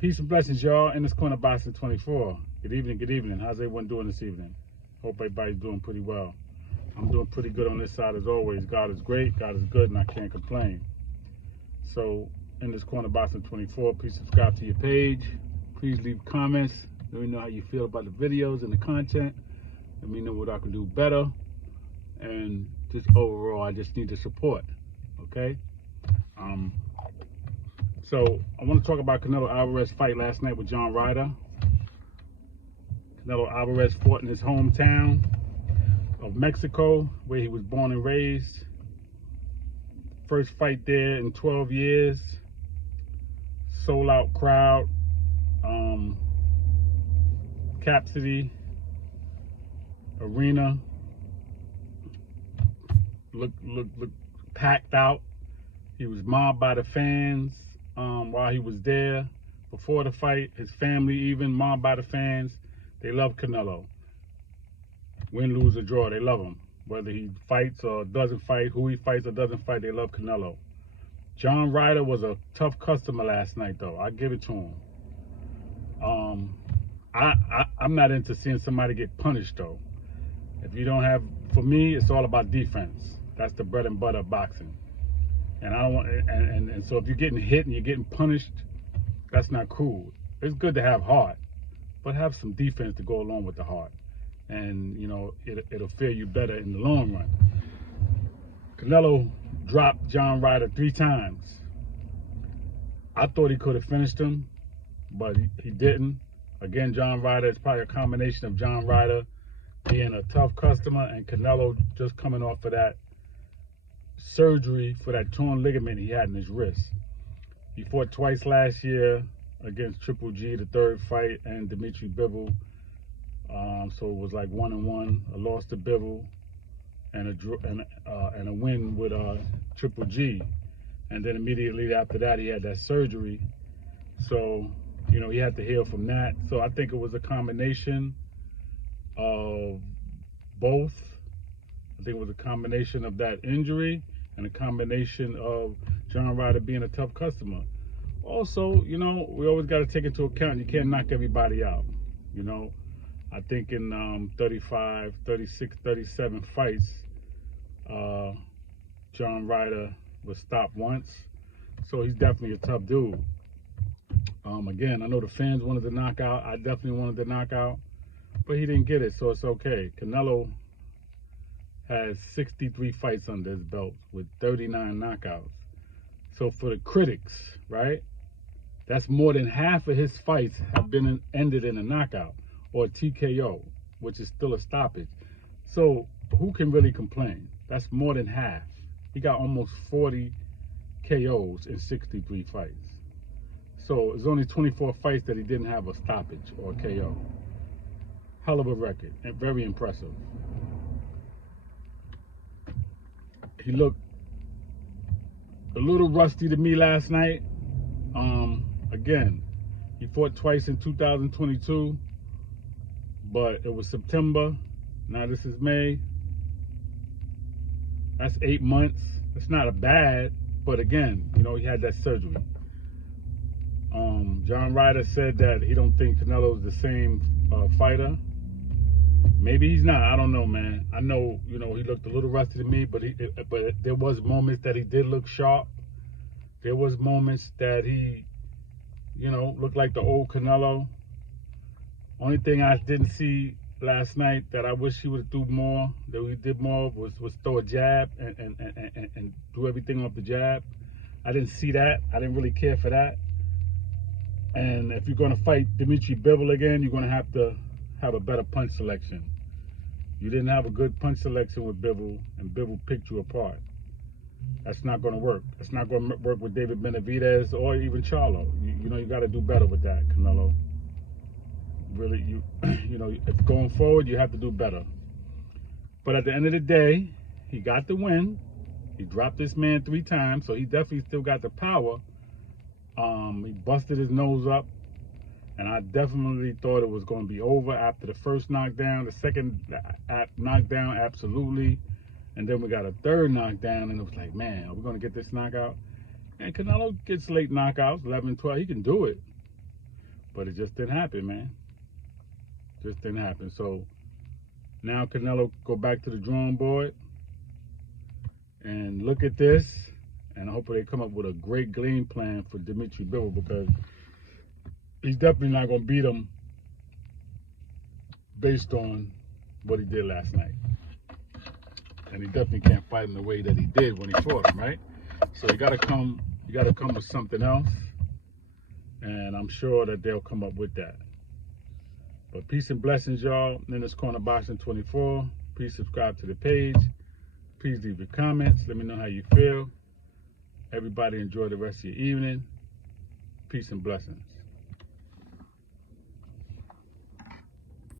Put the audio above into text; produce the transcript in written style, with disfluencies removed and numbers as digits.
Peace and blessings, y'all. In this corner, boxing 24. Good evening, good evening. How's everyone doing this evening? Hope everybody's doing pretty well. I'm doing pretty good on this side as always. God is great, God is good, and I can't complain. So, in this corner, boxing 24, please subscribe to your page. Please leave comments. Let me know how you feel about the videos and the content. Let me know what I can do better. And just overall, I just need the support. Okay? So I want to talk about Canelo Alvarez fight last night with John Ryder. Canelo Alvarez fought in his hometown of Mexico, where he was born and raised. First fight there in 12 years. Sold out crowd. Cap City Arena. Look packed out. He was mobbed by the fans while he was there. Before the fight, his family even mobbed by the fans. They love Canelo. Win, lose, or draw, they love him. Whether he fights or doesn't fight, who he fights or doesn't fight, they love Canelo. John Ryder was a tough customer last night, though. I give it to him. I'm not into seeing somebody get punished, though. If you don't have, for me, it's all about defense. That's the bread and butter of boxing. And I don't want, and so if you're getting hit and you're getting punished, that's not cool. It's good to have heart, but have some defense to go along with the heart. And, you know, it'll feel you better in the long run. Canelo dropped John Ryder 3 times. I thought he could have finished him, but he didn't. Again, John Ryder, it's probably a combination of John Ryder being a tough customer and Canelo just coming off of that surgery for that torn ligament he had in his wrist. He fought twice last year against Triple G, the third fight, and Dimitri Bivol. So it was like 1-1, a loss to Bivol, and a win with Triple G. And then immediately after that, he had that surgery. So, you know, he had to heal from that. So I think it was a combination of both. I think it was a combination of that injury and a combination of John Ryder being a tough customer. Also, you know, we always got to take into account you can't knock everybody out. You know, I think in 35, 36, 37 fights, John Ryder was stopped once. So he's definitely a tough dude. Again, I know the fans wanted the knockout. I definitely wanted the knockout, but he didn't get it, so it's okay. Canelo has 63 fights under his belt with 39 knockouts. So for the critics, right, that's more than half of his fights have been ended in a knockout or a TKO, which is still a stoppage. So who can really complain? That's more than half. He got almost 40 KOs in 63 fights. So it's only 24 fights that he didn't have a stoppage or a KO. Hell of a record and very impressive. He looked a little rusty to me last night. Again, he fought twice in 2022, but it was September. Now this is May. That's 8 months. It's not a bad, but again, you know, he had that surgery. John Ryder said that he don't think Canelo's the same fighter. Maybe he's not. I don't know, man. I know, you know, he looked a little rusty to me, but there was moments that he did look sharp. There was moments that he, you know, looked like the old Canelo. Only thing I didn't see last night that I wish he would have done more, that we did more of, was throw a jab and do everything off the jab. I didn't see that. I didn't really care for that. And if you're going to fight Dimitri Bivol again, you're going to have a better punch selection. You didn't have a good punch selection with Bivol, and Bivol picked you apart. That's not going to work. It's not going to work with David Benavidez or even Charlo. You know, you got to do better with that, Canelo. Really, you know, if going forward, you have to do better. But at the end of the day, he got the win. He dropped this man 3 times, so he definitely still got the power. He busted his nose up, and I definitely thought it was going to be over after the first knockdown. The second knockdown, absolutely. And then we got a third knockdown, and it was like, man, are we going to get this knockout? And Canelo gets late knockouts, 11, 12. He can do it. But it just didn't happen, man. Just didn't happen. So now Canelo go back to the drawing board and look at this, and hopefully they come up with a great game plan for Dimitri Bivol, because he's definitely not going to beat him based on what he did last night. And he definitely can't fight him the way that he did when he fought him, right? So you gotta come with something else, and I'm sure that they'll come up with that. But peace and blessings, y'all. In this corner, Boxing 24. Please subscribe to the page. Please leave your comments. Let me know how you feel. Everybody enjoy the rest of your evening. Peace and blessings.